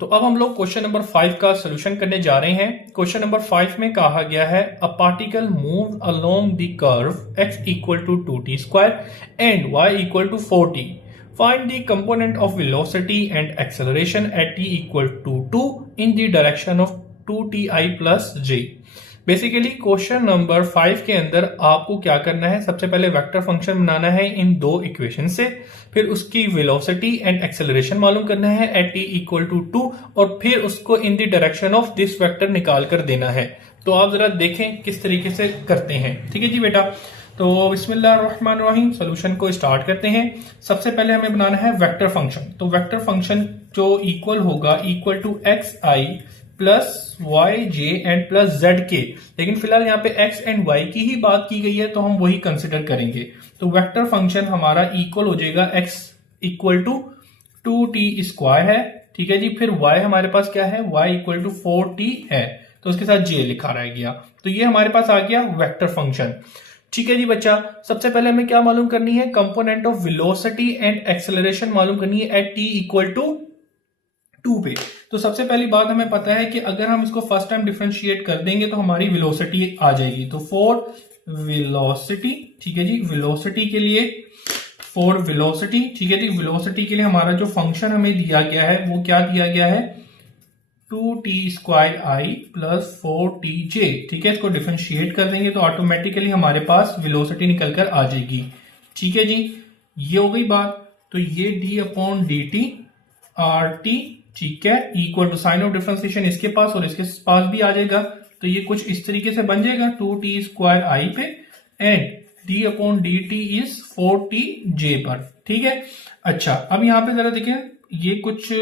तो अब हम लोग क्वेश्चन नंबर 5 का सोल्यूशन करने जा रहे हैं। क्वेश्चन नंबर 5 में कहा गया है a particle move along the curve x equal to 2t square and y equal to 4t। Find the component of velocity and acceleration at t equal to 2 in the direction of 2ti plus j। Basically question number 5 के अंदर आपको क्या करना है, सबसे पहले vector function बनाना है इन दो इक्वेशन से, फिर उसकी वेलोसिटी एंड एक्सेलरेशन मालूम करना है एट t इक्वल टू 2 और फिर उसको इन the direction of this vector निकाल कर देना है। तो आप जरा देखें किस तरीके से करते हैं। ठीक है जी बेटा, तो बिस्मिल्लाहिर्रहमानिर्रहीम सोल्यूशन को स्टार्ट करते हैं। सबसे पहले हमें बनाना है वेक्टर फंक्शन। तो वेक्टर फंक्शन जो इक्वल होगा equal to X I plus Y J and plus Z K, लेकिन फिलहाल यहाँ पे एक्स एंड वाई की ही बात की गई है तो हम वही कंसिडर करेंगे। तो वेक्टर फंक्शन हमारा इक्वल हो जाएगा x equal to 2t square है, ठीक है जी। फिर y हमारे पास क्या है, y इक्वल टू 4t है, तो उसके साथ j लिखा रह गया। तो ये हमारे पास आ गया वेक्टर फंक्शन। ठीक है जी बच्चा, सबसे पहले हमें क्या मालूम करनी है, component of velocity and acceleration मालूम करनी है एट t इक्वल टू 2 पे। तो सबसे पहली बात हमें पता है कि अगर हम इसको फर्स्ट टाइम डिफरेंशिएट कर देंगे तो हमारी वेलोसिटी आ जाएगी। तो फॉर वेलोसिटी, ठीक है जी, वेलोसिटी के लिए फॉर वेलोसिटी, ठीक है जी, वेलोसिटी के लिए हमारा जो फंक्शन हमें दिया गया है वो क्या दिया गया है, 2t स्क्वायर आई प्लस 4tj। ठीक है, इसको डिफरेंशिएट कर देंगे तो ऑटोमेटिकली हमारे पास वेलोसिटी निकल कर आ जाएगी। ठीक है जी, ये हो गई बात। तो ये d upon D T R T, ठीक है, equal to sign of differentiation इसके पास और इसके पास भी आ जाएगा। तो ये कुछ इस तरीके से बन जाएगा 2t स्क्वायर आई पे and d upon D T is 4tj पर। ठीक है, अच्छा अब यहाँ पे जरा देखें, ये कुछ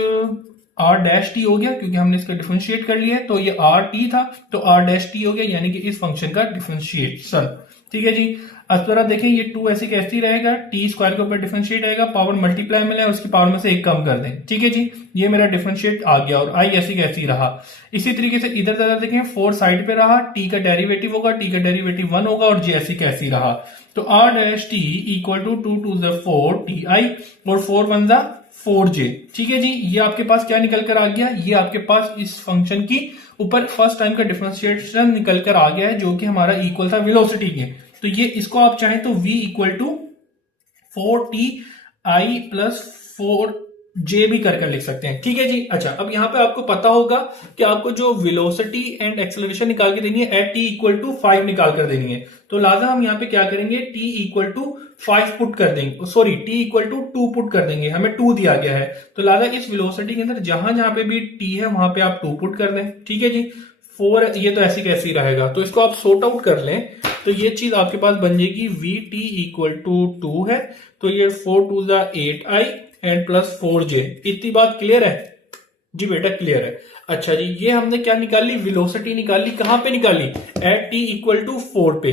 r डैश टी हो गया क्योंकि हमने इसका डिफरेंशिएट कर लिया है। तो ये r t था तो r डैश टी हो गया, यानी कि इस फंक्शन का डिफरेंशिएशन। ठीक है जी, अब जरा देखें ये 2 ऐसे कैसे रहेगा, टी स्क्वायर के ऊपर डिफरेंशिएट आएगा, पावर मल्टीप्लाई में है, उसकी पावर में से एक कम कर दें। ठीक है जी, ये मेरा डिफरेंशिएट आ गया और आई ऐसी कैसी रहा। इसी तरीके से इधर जरा देखें, 4 साइड पे रहा, टी का डेरिवेटिव होगा, टी का डेरिवेटिव 1 होगा और जे ऐसी कैसी रहा। तो r dash T equal to 2 to the 4 T I और 4 1 द 4j। ठीक है जी, ये आपके पास क्या निकल कर आ गया, ये आपके पास इस फंक्शन की ऊपर फर्स्ट टाइम का डिफरेंशिएशन निकल कर आ गया है जो कि हमारा इक्वल था वेलोसिटी के। तो ये इसको आप चाहें तो v equal to 4t I plus 4j भी कर लिख सकते हैं। ठीक है जी, अच्छा अब यहां पे आपको पता होगा कि आपको जो वेलोसिटी एंड एक्सेलरेशन निकाल के देनी है एट t इक्वल टू 5 निकाल कर देनी है। तो लिहाजा हम यहाँ पे क्या करेंगे, t इक्वल टू 5 पुट कर देंगे, sorry t equal to 2 put कर देंगे, हमें 2 दिया गया है। तो लिहाजा इस वेलोसिटी के अंदर जहां जहां पे भी t है वहां पे आप 2 पुट कर दें। ठीक है जी, 4 ये तो ऐसी कैसी रहेगा, तो इसको आप सॉर्ट आउट कर लें तो ये चीज आपके पास बन जाएगी vt इक्वल टू 2 है, तो ये 4 to the 8i and plus 4j। इतनी बात क्लियर है जी बेटा, क्लियर है। अच्छा जी, ये हमने क्या निकाली, वेलोसिटी निकाली, कहां पे निकाली, एट t इक्वल टू 4 पे,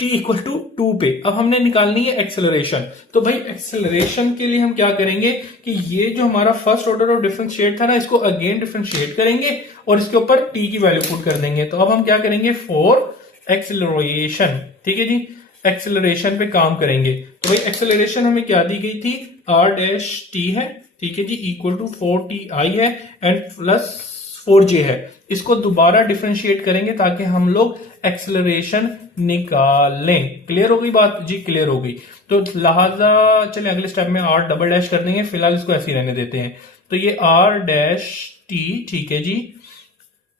t इक्वल टू 2 पे। अब हमने निकालनी है एक्सेलरेशन। तो भाई एक्सेलरेशन के लिए हम क्या करेंगे कि ये जो हमारा फर्स्ट ऑर्डर ऑफ डिफरेंशिएट था ना, इसको अगेन डिफरेंशिएट करेंगे और इसके ऊपर t की वैल्यू पुट कर देंगे। तो अब हम क्या करेंगे, फॉर एक्सेलरेशन, ठीक है जी, एक्सेलरेशन पे काम करेंगे। तो भाई एक्सेलरेशन हमें क्या दी गई थी, r डैश t है, ठीक है जी, इक्वल टू 4ti है एंड प्लस 4j है। इसको दोबारा डिफरेंशिएट करेंगे ताकि हम लोग एक्सेलरेशन निकालें। क्लियर हो गई बात जी, क्लियर हो गई। तो लिहाजा चले अगले स्टेप में r डबल डैश कर देंगे, फिलहाल इसको ऐसे ही रहने देते हैं। तो ये r डैश t, ठीक है जी,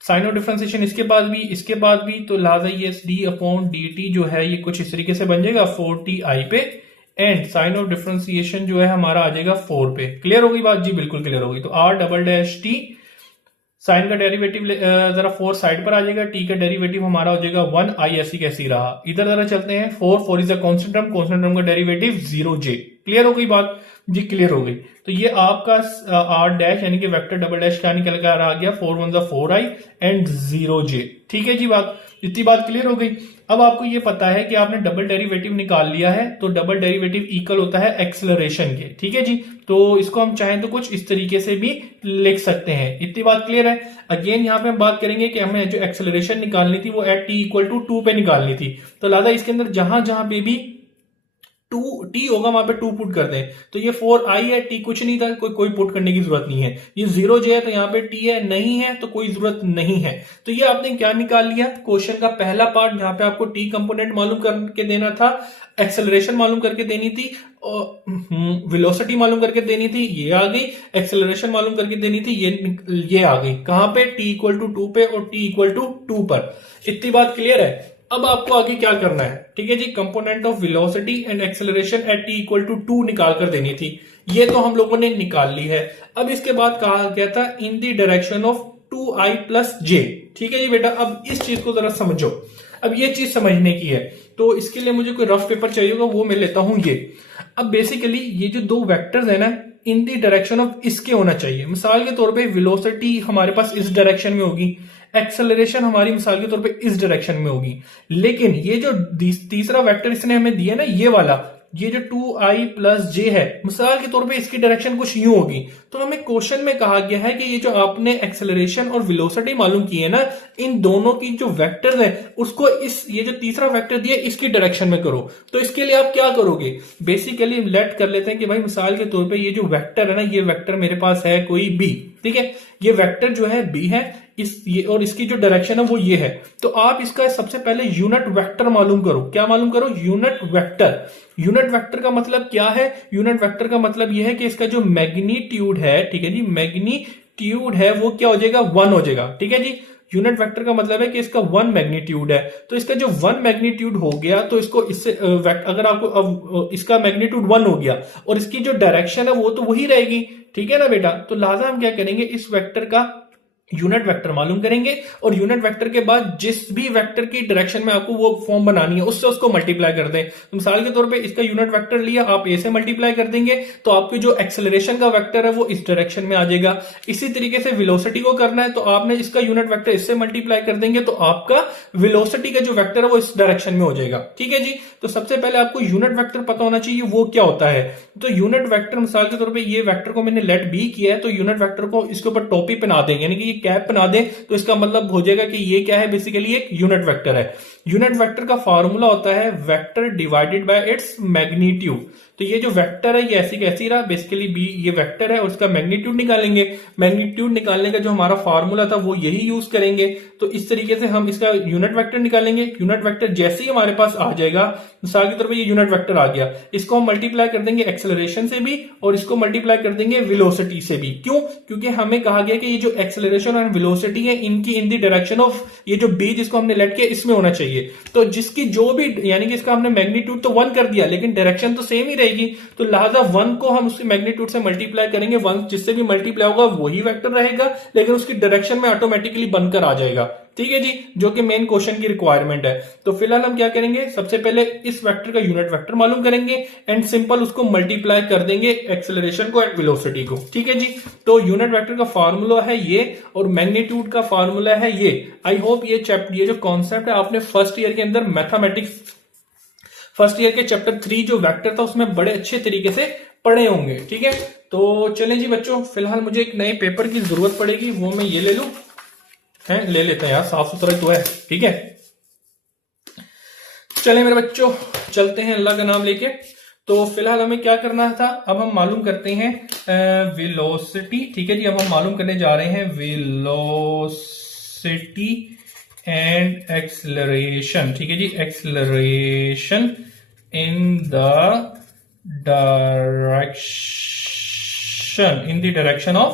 साइन ऑफ डिफरेंशिएशन इसके बाद भी, इसके बाद भी, तो लिहाजा ये d अपॉन डी टी जो है ये कुछ इस तरीके से बन जाएगा 4ti पे एंड साइन ऑफ डिफरेंशिएशन जो है हमारा आ जाएगा 4 पे। क्लियर हो गई बात जी, बिल्कुल क्लियर हो गई। तो r double dash T, sine का डेरिवेटिव जरा 4 साइड पर आ जाएगा, t का डेरिवेटिव हमारा हो जाएगा 1, i ऐसी कैसी रहा। इधर जरा चलते हैं, 4 इज अ कांस्टेंट टर्म का डेरिवेटिव 0j। क्लियर हो गई बात जी, क्लियर हो गई। तो ये आपका r डैश यानी कि वेक्टर डबल डैश क्या निकल कर आ गया, 4 1 4i एंड 0j। ठीक है जी, बात इतनी बात क्लियर हो गई। अब आपको ये पता है कि आपने डबल डेरिवेटिव निकाल लिया है, तो डबल डेरिवेटिव इक्वल होता है एक्सेलरेशन के। ठीक है जी, तो इसको हम चाहें तो कुछ इस तरीके से भी लिख सकते हैं। इतनी बात क्लियर है। अगेन यहाँ पे हम बात करेंगे कि हमें जो एक्सेलरेशन निकालनी थी वो एट t इक्वल टू 2 पे निकालनी थी। तो लिहाजा इसके अंदर जहां जहां पे भी टू टी होगा वहां पे 2 पुट कर दें तो ये 4i है, टी कुछ नहीं था, कोई पुट करने की जरूरत नहीं है। ये 0j है तो यहाँ पे टी है, नहीं है तो कोई जरूरत नहीं है। तो ये आपने क्या निकाल लिया, क्वेश्चन का पहला पार्ट जहां पे आपको टी कंपोनेंट मालूम करके देना था, एक्सेलरेशन मालूम करके देनी थी, वेलोसिटी मालूम करके देनी थी, ये आ गई। एक्सेलरेशन मालूम करके देनी थी, ये आ गई। कहां पे, t इक्वल टू 2 पे और t इक्वल टू 2 पर। इतनी बात क्लियर है। अब आपको आगे क्या करना है, ठीक है जी, component of velocity and acceleration at t equal to 2 निकाल कर देनी थी। ये तो हम लोगों ने निकाल ली है। अब इसके बाद कहा गया था in the direction of 2i plus j। ठीक है जी बेटा, अब इस चीज को जरा समझो। अब ये चीज समझने की है तो इसके लिए मुझे कोई रफ पेपर चाहिए होगा, वो मैं लेता हूं ये। अब बेसिकली ये जो दो वेक्टर्स है ना, इन दी डायरेक्शन ऑफ इसके होना चाहिए। मिसाल के तौर पे वेलोसिटी हमारे पास इस डायरेक्शन में होगी, एक्सेलरेशन हमारी मिसाल के तौर पे इस डायरेक्शन में होगी। लेकिन ये जो तीसरा वेक्टर इसने हमें दिया ना, ये वाला, ये जो 2i प्लस j है, मिसाल के तौर पे इसकी डायरेक्शन कुछ यूं होगी। तो हमें क्वेश्चन में कहा गया है कि ये जो आपने एक्सेलरेशन और वेलोसिटी मालूम की है ना, इन दोनों की जो वेक्टर्स है उसको ये जो तीसरा वेक्टर दिया इसकी डायरेक्शन में करो। तो इसके लिए आप क्या करोगे, बेसिकली लेट कर लेते हैं कि भाई मिसाल के तौर पर ये जो वेक्टर है ना, ये वेक्टर मेरे पास है कोई b, ठीक है, ये वेक्टर जो है b है, ये और इसकी जो डायरेक्शन है वो ये है। तो आप इसका सबसे पहले यूनिट वेक्टर मालूम करो। क्या मालूम करो, यूनिट वेक्टर। यूनिट वेक्टर का मतलब क्या है, यूनिट वेक्टर का मतलब ये है कि इसका जो मैग्नीट्यूड है, ठीक है जी, मैग्नीट्यूड है वो क्या हो जाएगा, 1 हो जाएगा। ठीक है जी, यूनिट वेक्टर का मतलब है कि इसका 1 मैग्नीट्यूड है। तो इसका जो 1 मैग्नीट्यूड हो गया तो इसको इससे अगर आपको अब इसका मैग्नीट्यूड 1 हो गया और इसकी जो डायरेक्शन है वो तो वही रहेगी। ठीक है ना बेटा, तो लिहाजा हम क्या करेंगे, इस वेक्टर का यूनिट वेक्टर मालूम करेंगे और यूनिट वेक्टर के बाद जिस भी वेक्टर की डायरेक्शन में आपको वो फॉर्म बनानी है उससे उसको मल्टीप्लाई कर दें। तो मिसाल के तौर पे इसका यूनिट वेक्टर लिया, आप ए से मल्टीप्लाई कर देंगे तो आपकी जो एक्सेलरेशन का वेक्टर है वो इस डायरेक्शन में आ जाएगा। इसी तरीके से वेलोसिटी को करना है तो आपने इसका यूनिट वेक्टर इससे मल्टीप्लाई कर देंगे तो आपका वेलोसिटी का जो वेक्टर है वो इस डायरेक्शन में हो जाएगा। ठीक है जी, तो सबसे पहले आपको यूनिट वेक्टर पता होना चाहिए वो क्या होता है। तो यूनिट वेक्टर मिसाल के तौर पर ये वेक्टर को मैंने लेट बी किया है तो यूनिट वेक्टर को इसके ऊपर टोपी पहना देंगे, यानी कि ये कैप बना दें तो इसका मतलब हो जाएगा कि ये क्या है, बेसिकली एक यूनिट वेक्टर है। यूनिट वेक्टर का फार्मूला होता है vector divided by its magnitude. तो ये जो वेक्टर है ये ऐसी कैसी रहा, बेसिकली बी ये वेक्टर है और उसका मैग्नीट्यूड निकालेंगे। मैग्नीट्यूड निकालने का जो हमारा फार्मूला था वो यही यूज करेंगे। तो इस तरीके से हम इसका यूनिट वेक्टर निकालेंगे। यूनिट वेक्टर जैसे ही हमारे पास आ जाएगा, मिसाल की तरफ ये यूनिट वेक्टर आ गया, इसको हम मल्टीप्लाई कर देंगे एक्सेलरेशन से भी और इसको मल्टीप्लाई कर देंगे वेलोसिटी से भी। क्यों, क्योंकि हमें कहा गया कि ये जो एक्सेलरेशन और वेलोसिटी है इनकी इन दी डायरेक्शन ऑफ ये जो बी जिसको हमने लेट किया इसमें होना चाहिए। तो जिसकी जो भी यानी कि इसका हमने मैग्नीट्यूड तो 1 कर दिया लेकिन डायरेक्शन तो सेम ही रहेगी। तो लिहाजा 1 को हम उसकी मैग्नीट्यूड से मल्टीप्लाई करेंगे, 1 जिससे भी मल्टीप्लाई होगा वही वेक्टर रहेगा लेकिन उसकी डायरेक्शन में ऑटोमेटिकली बनकर आ जाएगा। ठीक है जी, जो कि मेन क्वेश्चन की रिक्वायरमेंट है। तो फिलहाल हम क्या करेंगे, सबसे पहले इस वेक्टर का यूनिट वेक्टर मालूम करेंगे एंड सिंपल उसको मल्टीप्लाई कर देंगे एक्सेलरेशन को एंड वेलोसिटी को। ठीक है जी, तो यूनिट वेक्टर का फार्मूला है ये और मैग्नीट्यूड का फार्मूला है ये। आई होप ये जो कॉन्सेप्ट है आपने फर्स्ट ईयर के अंदर मैथमेटिक्स फर्स्ट ईयर के चैप्टर 3 जो वेक्टर था उसमें बड़े अच्छे तरीके से पढ़े होंगे। ठीक है, तो चलें जी बच्चों, फिलहाल मुझे एक नए पेपर की जरूरत पड़ेगी, वो मैं ये ले लूं, है ले लेते हैं यार, साफ सुथरा तो है। ठीक है, चले मेरे बच्चों चलते हैं अल्लाह का नाम लेके। तो फिलहाल हमें क्या करना था, अब हम मालूम करते हैं वेलोसिटी। ठीक है जी, अब हम मालूम करने जा रहे हैं वेलोसिटी एंड एक्सेलरेशन। ठीक है जी, acceleration in the direction of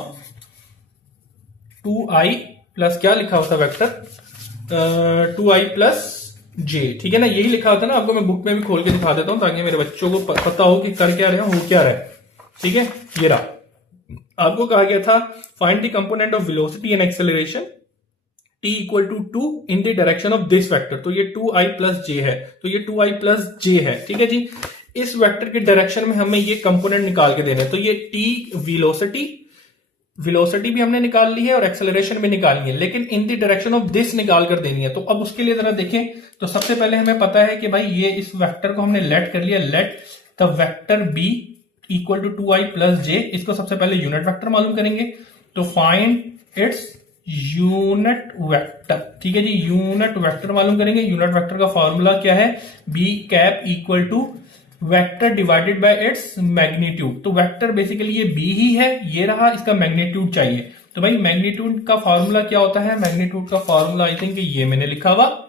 2i plus क्या लिखा होता वेक्टर 2i प्लस j। ठीक है ना, यही लिखा होता ना, आपको मैं बुक में भी खोल के दिखा देता हूं ताकि मेरे बच्चों को पता हो कि कर क्या रहे हो क्या रहे। ठीक है, ये रहा, आपको कहा गया था find the component of velocity and acceleration t equal to 2 in the direction of this vector. तो ये 2i प्लस j है, तो ये 2i प्लस j है। ठीक है जी, इस वेक्टर के डायरेक्शन में हमें ये कंपोनेंट निकाल के देना है। तो ये t वेलोसिटी भी हमने निकाल ली है और एक्सेलरेशन भी निकालनी है, लेकिन इन द डायरेक्शन ऑफ दिस निकाल कर देनी है। तो अब उसके लिए जरा देखें, तो सबसे पहले हमें पता है कि भाई ये इस वेक्टर को हमने लेट कर लिया, let the vector b equal to 2i plus j। इसको सबसे पहले यूनिट वेक्टर मालूम करेंगे, तो फाइंड इट्स यूनिट वेक्टर। ठीक है जी, यूनिट वेक्टर मालूम करेंगे। यूनिट वेक्टर का फॉर्मूला क्या है, B cap equal to vector divided by its magnitude. तो वेक्टर बेसिकली ये बी ही है, ये रहा, इसका मैग्नीट्यूड चाहिए। तो भाई मैग्नीट्यूड का फॉर्मूला क्या होता है? मैग्नीट्यूड का फॉर्मूला आई थिंक ये मैंने लिखा हुआ।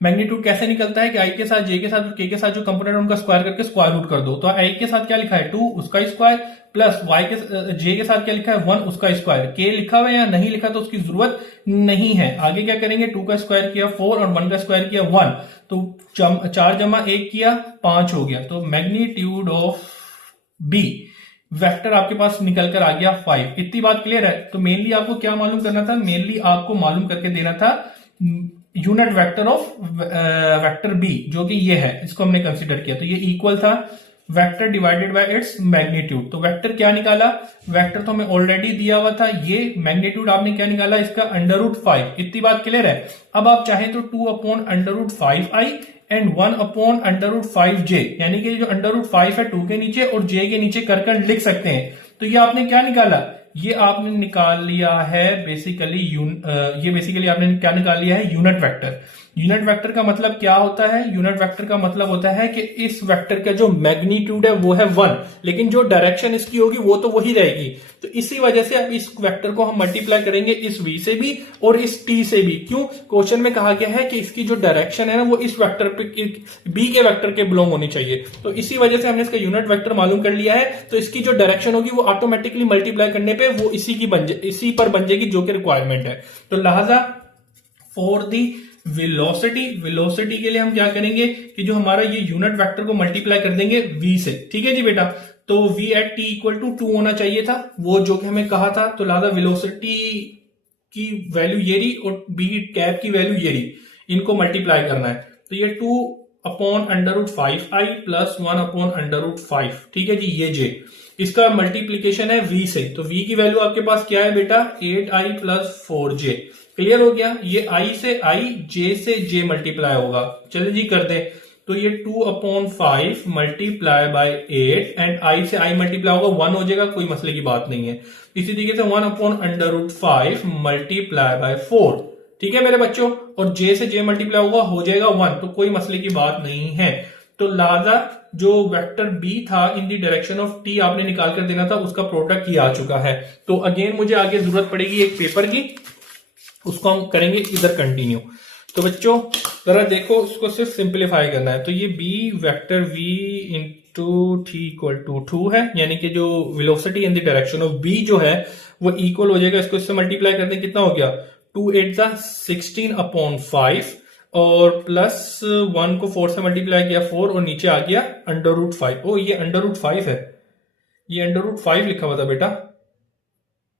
मैग्नीट्यूड कैसे निकलता है कि आई के साथ जे के साथ और के के साथ जो कंपोनेंट है उनका स्क्वायर करके स्क्वायर रूट कर दो। तो आई के साथ क्या लिखा है 2 उसका स्क्वायर, प्लस वाई के जे के साथ क्या लिखा है 1 उसका स्क्वायर। के लिखा हुआ है या नहीं लिखा तो उसकी जरूरत नहीं है। आगे क्या करेंगे, 2 का स्क्वायर किया 4 और 1 का स्क्वायर किया 1, तो 4 जमा 1 किया 5 हो गया। तो मैग्नीट्यूड ऑफ बी वेक्टर आपके पास निकल कर आ गया 5। इतनी बात क्लियर है? तो मेनली आपको क्या मालूम करना था? मेनली आपको मालूम करके देना था unit vector of vector B, जो कि ये है, इसको हमने कंसीडर किया। तो ये इक्वल था vector divided by its magnitude. तो वेक्टर क्या निकाला? वेक्टर तो हमें ऑलरेडी दिया हुआ था, ये मैग्नीट्यूड आपने क्या निकाला? इसका √5। इतनी बात क्लियर है? अब आप चाहें तो 2/√5i एंड 1/√5j, यानी कि जो √5 है 2 के नीचे और j के नीचे कर लिख सकते हैं। तो ये आपने क्या निकाला? ये आपने निकाल लिया है बेसिकली ये बेसिकली आपने क्या निकाल लिया है? Unit vector. यूनिट वेक्टर का मतलब क्या होता है? यूनिट वेक्टर का मतलब होता है कि इस वेक्टर का जो मैग्नीट्यूड है वो है 1, लेकिन जो डायरेक्शन इसकी होगी वो तो वही रहेगी। तो इसी वजह से अब इस वेक्टर को हम मल्टीप्लाई करेंगे इस v से भी और इस t से भी। क्यों? क्वेश्चन में कहा गया है कि इसकी जो डायरेक्शन है ना वो इस वेक्टर पे b के वेक्टर के बिलोंग होनी चाहिए। तो इसी वजह से हमने इसका यूनिट वेक्टर मालूम कर लिया है। तो इसकी जो डायरेक्शन होगी वो ऑटोमेटिकली मल्टीप्लाई करने पे वो इसी पर बन जाएगी जो कि रिक्वायरमेंट है। तो लिहाजा फॉर दी वेलोसिटी के लिए हम क्या करेंगे कि जो हमारा ये यूनिट वेक्टर को मल्टीप्लाई कर देंगे v से। ठीक है जी बेटा? तो v at t equal to 2 होना चाहिए था, वो जो कि हमें कहा था। तो लिहाजा वेलोसिटी की वैल्यू ये रही और b कैप की वैल्यू ये रही, इनको मल्टीप्लाई करना है। तो ये 2/√5i प्लस 1/√5। ठीक है जी? ये j, इसका मल्टीप्लीकेशन है v से। तो v की वैल्यू आपके पास क्या है बेटा? 8i plus 4j। क्लियर हो गया? ये i से i, j से j मल्टीप्लाई होगा। चलिए जी कर दे। तो ये 2/5 मल्टीप्लाई बाय 8 एंड i से i मल्टीप्लाई होगा 1 हो जाएगा, कोई मसले की बात नहीं है। इसी तरीके से 1/√5 मल्टीप्लाई बाय 4। ठीक है मेरे बच्चों? और j से j मल्टीप्लाई होगा हो जाएगा 1, तो कोई मसले की बात नहीं है। तो लिहाजा जो वेक्टर b था in the direction of t आपने निकाल कर देना था, उसका प्रोडक्ट ये आ चुका है। तो अगेन मुझे आगे जरूरत पड़ेगी एक पेपर की, उसको हम करेंगे इधर कंटिन्यू। तो बच्चों जरा देखो, उसको सिर्फ सिंप्लीफाई करना है। तो ये b vector v into t equal to 2 है, यानी कि जो velocity in the direction of b जो है वो इक्वल हो जाएगा, इसको इससे मल्टीप्लाई करते हैं, कितना हो गया? 2 8 16/5 और प्लस 1 को 4 से मल्टीप्लाई किया 4 और नीचे आ गया √5। ओ ये √5 है, ये √5 लिखा हुआ था बेटा,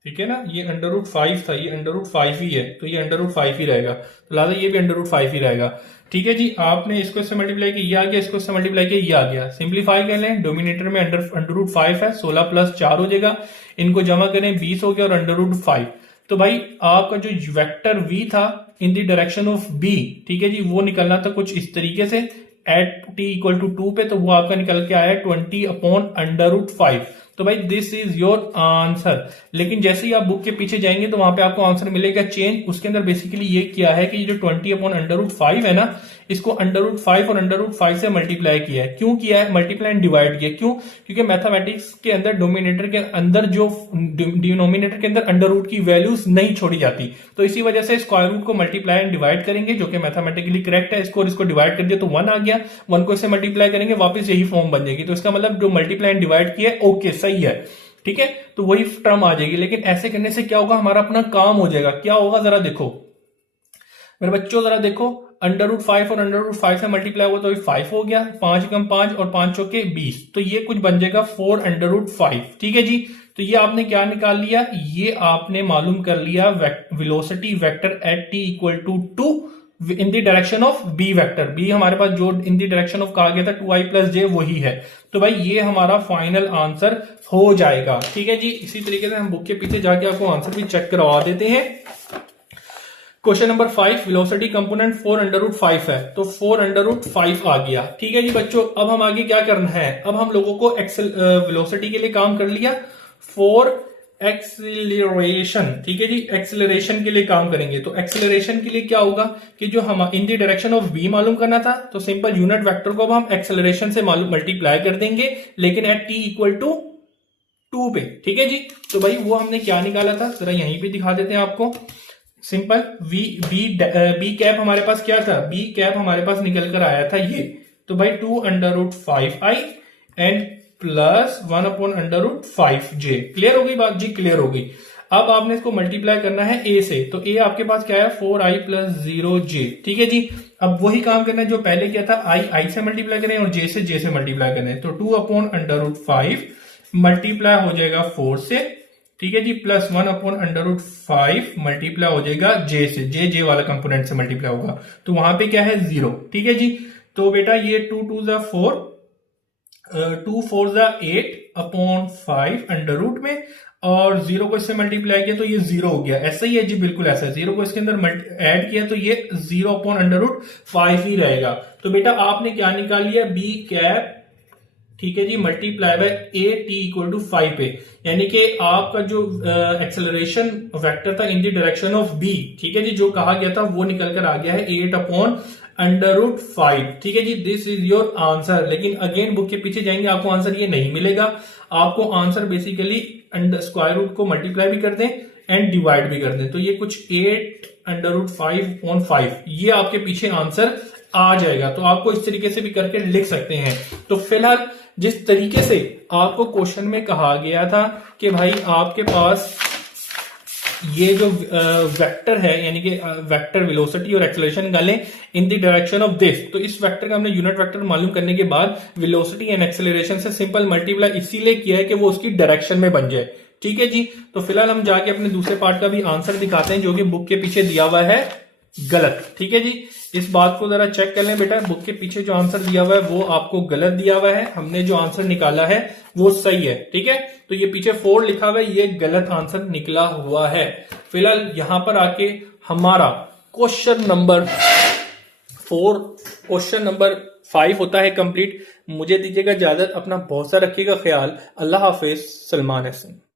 ठीक है ना? ये √5 था, ये √5 ही है, तो ये √5 ही रहेगा। तो लिहाजा ये भी √5 ही रहेगा। ठीक है जी? आपने इसको इससे मल्टीप्लाई किया, ये आ गया, इसको इससे मल्टीप्लाई किया, ये आ गया। सिंप्लीफाई कर लें, डोमिनेटर में √5 है, 16 प्लस 4 हो जाएगा, इनको जमा करें 20 हो गया और √5। तो भाई आपका जो वेक्टर v था in the direction of b, ठीक है जी, वो निकलना था कुछ इस तरीके से एट t इक्वल टू 2 पे, तो वो आपका निकल के आया 20/√5। तो भाई दिस इज योर आंसर। लेकिन जैसे ही आप बुक के पीछे जाएंगे तो वहां पे आपको आंसर मिलेगा चेंज। उसके अंदर बेसिकली ये किया है कि जो 20/√5 है ना, इसको √5 और √5 से मल्टीप्लाई किया है। क्यों किया है? मल्टीप्लाई एंड डिवाइड किया। क्यों? क्योंकि मैथमेटिक्स के अंदर डोमिनेटर के अंदर जो डिनोमिनेटर के अंदर अंडर रूट की वैल्यूज नहीं छोड़ी जाती, तो इसी वजह से स्क्वायर रूट को मल्टीप्लाई एंड डिवाइड करेंगे, जो कि मैथमेटिकली करेक्ट है। इसको डिवाइड कर दिया तो 1 आ गया, 1 को इससे मल्टीप्लाई करेंगे वापस यही फॉर्म बन जाएगी। तो इसका मतलब जो मल्टीप्लाई एंड डिवाइड किया है ओके सही है, ठीक है? तो वही टर्म आ जाएगी। लेकिन ऐसे करने से क्या होगा? हमारा अपना काम हो जाएगा। क्या होगा जरा देखो मेरे बच्चों, जरा देखो, √5 और √5 से मल्टीप्लाई हुआ तो 5 हो गया, 5 कम 5 और 5 चौके 20, तो ये कुछ बन जाएगा 4√5। ठीक है जी? तो ये आपने क्या निकाल लिया? ये आपने मालूम कर लिया velocity vector at t equal to 2 in the direction of b vector. b हमारे पास जो इन द डायरेक्शन ऑफ कहा गया था 2i प्लस j वही है। तो भाई ये हमारा फाइनल आंसर हो जाएगा। ठीक है जी? इसी तरीके से हम बुक के पीछे जाके आपको आंसर भी चेक करवा देते हैं। क्वेश्चन नंबर 5, वेलोसिटी कंपोनेंट 4√5 है, तो 4√5 आ गया। ठीक है जी बच्चों? अब हम आगे क्या करना है? अब हम लोगों को वेलोसिटी के लिए काम कर लिया, 4 एक्सिलरेशन, ठीक है जी, एक्सिलरेशन के लिए काम करेंगे। तो एक्सिलरेशन के लिए क्या होगा कि जो हम इन द डायरेक्शन ऑफ v मालूम करना था, तो सिंपल यूनिट वेक्टर को अब हम एक्सिलरेशन से मल्टीप्लाई कर देंगे, लेकिन एट t इक्वल टू 2 पे, ठीक है जी। तो भाई वो हमने क्या निकाला था, जरा यहीं पे दिखा देते हैं आपको। सिंपल बी कैप हमारे पास क्या था, बी कैप हमारे पास निकल कर आया था ये, तो भाई 2√5i and plus 1/√5j। Clear हो गई बात जी, क्लियर हो गई। अब आपने इसको मल्टीप्लाई करना है a से, तो a आपके पास क्या है 4i + 0j, ठीक है जी। अब वही काम करना है जो पहले किया था, i से मल्टीप्लाई करें और j से मल्टीप्लाई करें, तो 2/√5 मल्टीप्लाई हो जाएगा 4 से, ठीक है जी, प्लस 1/√5 मल्टीप्लाई हो जाएगा j से, j वाला कंपोनेंट से मल्टीप्लाई होगा, तो वहां पे क्या है 0, ठीक है जी। तो बेटा ये 2 2 ज़ा 4, 2 4 ज़ा 8/5 अंडर रूट में, और 0 को इससे मल्टीप्लाई किया तो ये 0 हो गया, ऐसा ही है जी, बिल्कुल ऐसा है। 0 को इसके अंदर ऐड किया तो ये 0/√5 ही रहेगा। तो बेटा आपने क्या निकाल लिया, बी कैप, ठीक है जी, multiply by A T equal to 5 पे, यानी कि आपका जो एक्सेलरेशन वेक्टर था in the direction of B, ठीक है जी, जो कहा गया था वो निकल कर आ गया है 8/√5, ठीक है जी। This is your answer. लेकिन अगेन बुक के पीछे जाएंगे आपको आंसर ये नहीं मिलेगा, आपको आंसर बेसिकली स्क्वायर रूट को मल्टीप्लाई भी कर दें एंड डिवाइड भी कर दें, तो ये कुछ 8/5/5 ये आपके पीछे आंसर आ जाएगा। तो आपको इस तरीके से भी करके लिख सकते हैं। तो फिलहाल जिस तरीके से आपको क्वेश्चन में कहा गया था कि भाई आपके पास ये जो वेक्टर है, यानी कि वेक्टर वेलोसिटी और एक्सेलरेशन निकालें इन द डायरेक्शन ऑफ दिस, तो इस वेक्टर का हमने यूनिट वेक्टर मालूम करने के बाद वेलोसिटी एंड एक्सेलरेशन से सिंपल मल्टीप्लाई इसीलिए किया है कि वो उसकी डायरेक्शन में बन जाए, ठीक है जी। तो फिलहाल हम जाके अपने दूसरे पार्ट का भी आंसर दिखाते हैं जो कि बुक के पीछे दिया हुआ है गलत, ठीक है जी। इस बात को जरा चेक कर लें बेटा, बुक के पीछे जो आंसर दिया हुआ है वो आपको गलत दिया हुआ है, हमने जो आंसर निकाला है वो सही है, ठीक है। तो ये पीछे 4 लिखा हुआ है, ये गलत आंसर निकला हुआ है। फिलहाल यहां पर आके हमारा क्वेश्चन नंबर 5 होता है कंप्लीट। मुझे दीजिएगा इजाजत, अपना बहुत सा रखिएगा ख्याल। अल्लाह हाफिज। सलमान हसन।